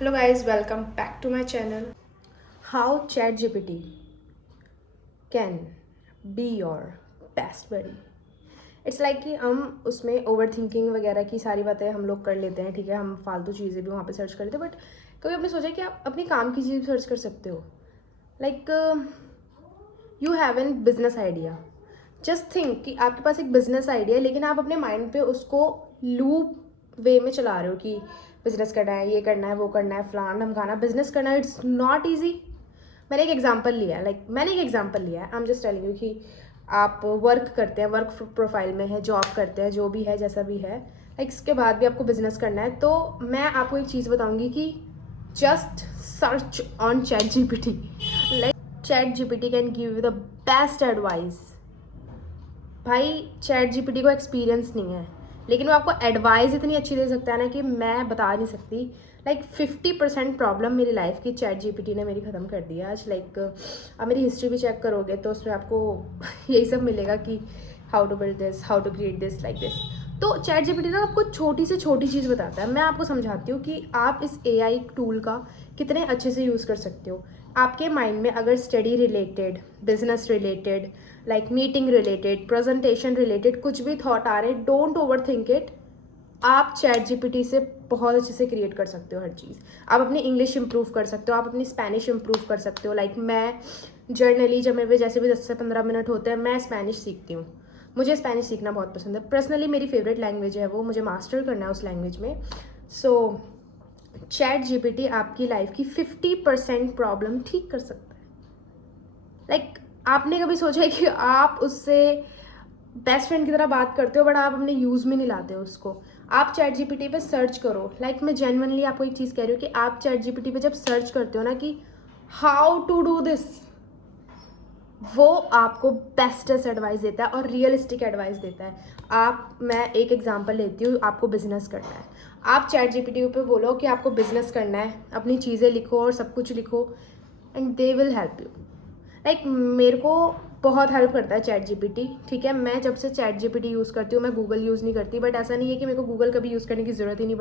Hello guys, welcome back to my channel. How ChatGPT can be your best buddy. It's like कि हम उसमें over thinking वगैरह की सारी बातें हम लोग कर लेते हैं, ठीक है, हम फालतू चीज़ें भी वहाँ पे सर्च कर लेते हैं, बट कभी आपने सोचा कि आप अपनी काम की चीज़ सर्च कर सकते हो. Like you have an business idea. Just think कि आपके पास एक बिजनेस आइडिया है, लेकिन आप अपने माइंड पे उसको लूप वे में चला रहे हो कि बिजनेस करना है, ये करना है, वो करना है, फलाना ढमकाना. बिजनेस करना इट्स नॉट ईजी. मैंने एक एग्जांपल लिया है, I am just telling you कि आप वर्क करते हैं, वर्क प्रोफाइल में है, जॉब करते हैं, जो भी है, जैसा भी है, लाइक इसके बाद भी आपको बिजनेस करना है. तो मैं आपको एक चीज़ बताऊंगी कि just search on chat GPT. Like chat GPT can give you the best advice. भाई चैट जीपीटी को एक्सपीरियंस नहीं है, लेकिन वो आपको एडवाइस इतनी अच्छी दे सकता है ना कि मैं बता नहीं सकती. लाइक 50% प्रॉब्लम मेरी लाइफ की चैट जीपीटी ने मेरी ख़त्म कर दी आज. लाइक अब मेरी हिस्ट्री भी चेक करोगे तो उसमें आपको यही सब मिलेगा कि how to build this, how to create this, like this. तो चैट जीपीटी ना आपको छोटी से छोटी चीज़ बताता है. मैं आपको समझाती हूँ कि आप इस एआई टूल का कितने अच्छे से यूज़ कर सकते हो. आपके माइंड में अगर study related, business related, like meeting related, presentation related कुछ भी थॉट आ रहे, डोंट ओवर थिंक इट. आप चैट जीपीटी से बहुत अच्छे से क्रिएट कर सकते हो हर चीज़. आप अपनी इंग्लिश इंप्रूव कर सकते हो, आप अपनी स्पेनिश इंप्रूव कर सकते हो. लाइक मैं जर्नली जब मेरे पे जैसे भी 10 से 15 मिनट होते हैं, मैं स्पेनिश सीखती हूँ. मुझे स्पेनिश सीखना बहुत पसंद है. पर्सनली मेरी फेवरेट लैंग्वेज है वो, मुझे मास्टर करना है उस लैंग्वेज में. सो चैट जीपीटी आपकी लाइफ की 50% प्रॉब्लम ठीक कर सकता है. लाइक आपने कभी सोचा है कि आप उससे बेस्ट फ्रेंड की तरह बात करते हो, बट आप अपने यूज़ में नहीं लाते हो उसको. आप चैट जीपीटी पे सर्च करो. लाइक मैं जेन्युइनली आपको एक चीज़ कह रही हूँ कि आप चैट जीपीटी पे जब सर्च करते हो ना कि हाउ टू डू दिस, वो आपको बेस्टेस्ट एडवाइस देता है और रियलिस्टिक एडवाइस देता है. मैं एक एग्जांपल लेती हूँ. आपको बिजनेस करना है, आप चैट जीपीटी पे बोलो कि आपको बिजनेस करना है, अपनी चीज़ें लिखो और सब कुछ लिखो, and they will help you. Like मेरे को बहुत हेल्प करता है चैट जीपीटी, ठीक है. मैं जब से चैट जीपीटी यूज़ करती हूँ, मैं गूगल यूज़ नहीं करती, बट ऐसा नहीं है कि मेरे को गूगल कभी यूज़ करने की ज़रूरत ही नहीं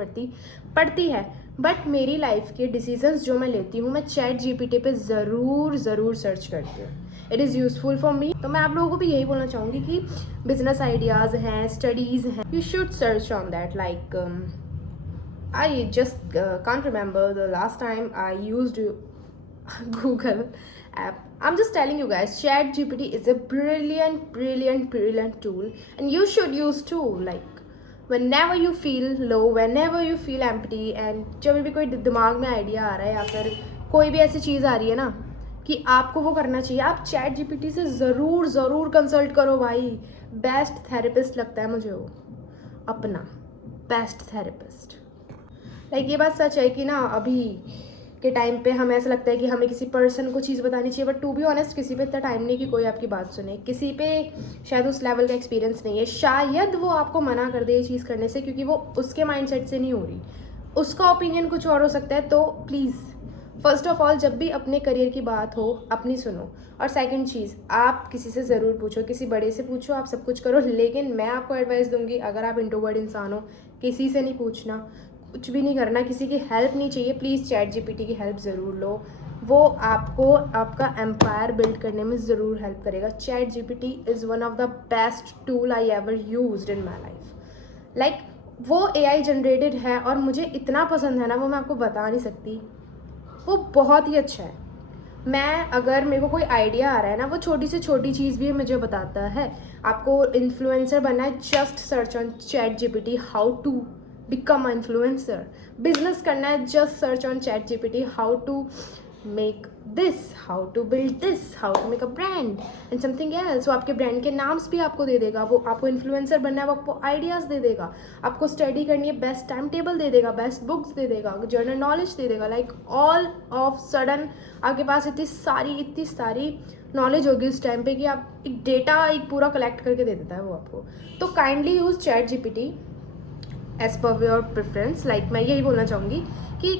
पड़ती है. बट मेरी लाइफ के डिसीजंस जो मैं लेती हूँ, मैं चैट जीपीटी पे ज़रूर सर्च करती हूँ. It is useful for me. तो मैं आप लोगों को भी यही बोलना चाहूँगी कि बिजनेस आइडियाज़ हैं, स्टडीज़ हैं, you should search on that. Like I just can't remember the last time I used Google app. I'm just telling you guys, Chat GPT is a brilliant tool, and you should use too. Like whenever you feel low, whenever you feel empty, and जब भी कोई दिमाग में idea आ रहा है या फिर कोई भी ऐसी चीज़ आ रही है ना कि आपको वो करना चाहिए, आप चैट जीपीटी से ज़रूर कंसल्ट करो भाई. बेस्ट थेरेपिस्ट लगता है मुझे वो, अपना बेस्ट थेरेपिस्ट. लाइक ये बात सच है कि ना अभी के टाइम पे हमें ऐसा लगता है कि हमें किसी पर्सन को चीज़ बतानी चाहिए, बट टू बी ऑनेस्ट किसी पे इतना टाइम नहीं कि कोई आपकी बात सुने. किसी पे शायद उस लेवल का एक्सपीरियंस नहीं है, शायद वो आपको मना कर दे ये चीज़ करने से क्योंकि वो उसके माइंडसेट से नहीं हो रही, उसका ओपिनियन कुछ और हो सकता है. तो प्लीज़ फर्स्ट ऑफ ऑल जब भी अपने करियर की बात हो अपनी सुनो. और सेकंड चीज़, आप किसी से ज़रूर पूछो, किसी बड़े से पूछो, आप सब कुछ करो, लेकिन मैं आपको एडवाइस दूंगी अगर आप इंट्रोवर्ट इंसान हो, किसी से नहीं पूछना, कुछ भी नहीं करना, किसी की हेल्प नहीं चाहिए. प्लीज़ चैट जीपीटी की हेल्प ज़रूर लो. वो आपको आपका एम्पायर बिल्ड करने में ज़रूर हेल्प करेगा. Chat GPT is one of the best tool I ever used in my life. Like वो एआई जनरेटेड है और मुझे इतना पसंद है ना, वो मैं आपको बता नहीं सकती. वो बहुत ही अच्छा है. मैं अगर मेरे को कोई आइडिया आ रहा है ना, वो छोटी से छोटी चीज़ भी मुझे बताता है. आपको इन्फ्लुएंसर बनना है, just search on ChatGPT how to become a influencer. Business करना है, just search on ChatGPT how to make this, how to build this, how to make a brand and something else. वो आपके brand के नाम्स भी आपको दे देगा. वो आपको इन्फ्लुएंसर बनना है, वो आपको आइडियाज़ दे देगा. आपको स्टडी करनी है, बेस्ट टाइम टेबल दे देगा, बेस्ट बुक्स दे देगा, जर्नल नॉलेज दे देगा. लाइक ऑल ऑफ सडन आपके पास इतनी सारी नॉलेज होगी उस टाइम पे कि आप एक डेटा एक पूरा कलेक्ट करके दे देता है वो आपको. तो kindly use ChatGPT as per your preference. Like मैं यही बोलना चाहूँगी कि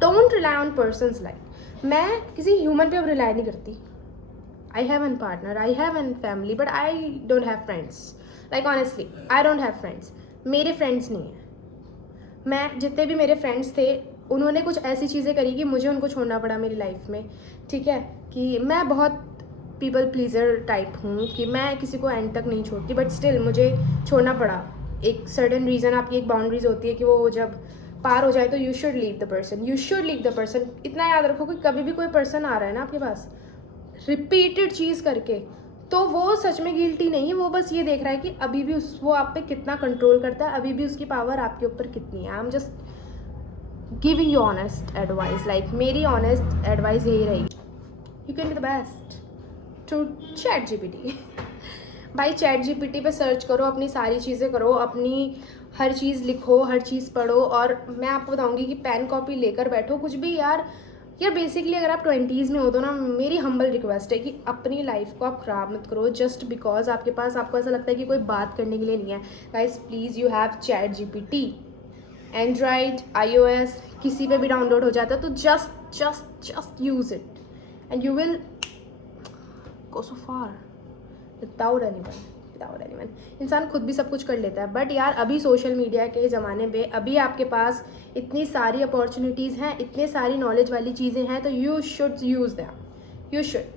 don't rely on persons. Like मैं किसी ह्यूमन पे अब रिलाई नहीं करती. I have an partner, I have an family, but I don't have friends. Like honestly I don't have friends. मेरे फ्रेंड्स नहीं हैं. मैं जितने भी मेरे फ्रेंड्स थे उन्होंने कुछ ऐसी चीज़ें करी कि मुझे उनको छोड़ना पड़ा मेरी लाइफ में, ठीक है। कि मैं बहुत पीपल प्लीज़र टाइप हूँ कि मैं किसी को एंड तक नहीं छोड़ती, बट स्टिल मुझे छोड़ना पड़ा। एक सर्टेन रीज़न, आपकी एक बाउंड्रीज होती है कि वो जब पार हो जाए तो you should leave the person, you should leave the person. इतना याद रखो कि कभी भी कोई पर्सन आ रहा है ना आपके पास रिपीटेड चीज़ करके, तो वो सच में गिल्टी नहीं है, वो बस ये देख रहा है कि अभी भी वो आप पे कितना कंट्रोल करता है, अभी भी उसकी पावर आपके ऊपर कितनी है। I am just giving you honest advice, like मेरी ऑनेस्ट एडवाइस यही रहेगी, you can be the best to ChatGPT. भाई चैट जीपीटी पे सर्च करो, अपनी सारी चीज़ें करो, अपनी हर चीज़ लिखो, हर चीज़ पढ़ो। और मैं आपको बताऊंगी कि पेन कॉपी लेकर बैठो कुछ भी। यार बेसिकली अगर आप 20s में हो तो ना, मेरी हम्बल रिक्वेस्ट है कि अपनी लाइफ को आप ख़राब मत करो जस्ट बिकॉज आपके पास, आपको ऐसा लगता है कि कोई बात करने के लिए नहीं है। Guys please, you have chat GPT. Android, iOS, किसी पे भी डाउनलोड हो जाता है, तो just use it and you will go so far without anyone। इंसान खुद भी सब कुछ कर लेता है, बट यार अभी सोशल मीडिया के ज़माने में अभी आपके पास इतनी सारी अपॉर्चुनिटीज़ हैं, इतनी सारी नॉलेज वाली चीज़ें हैं, तो you should use them. You should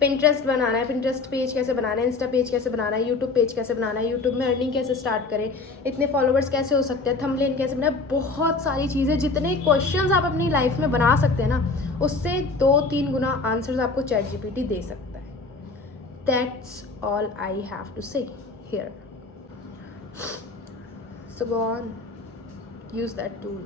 Pinterest बनाना है, पिंटरेस्ट पेज कैसे बनाना है, इंस्टा पेज कैसे बनाना है, यूट्यूब पेज कैसे बनाना है, यूट्यूब में अर्निंग कैसे स्टार्ट करें, इतने फॉलोअर्स कैसे हो सकते हैं, थंबनेल कैसे बनाए, बहुत सारी चीज़ें, जितने क्वेश्चंस आप अपनी लाइफ में बना सकते हैं ना, उससे 2-3 गुना आंसर्स आपको चैट जीपीटी दे सकता है। That's all I have to say here. So go on, use that tool.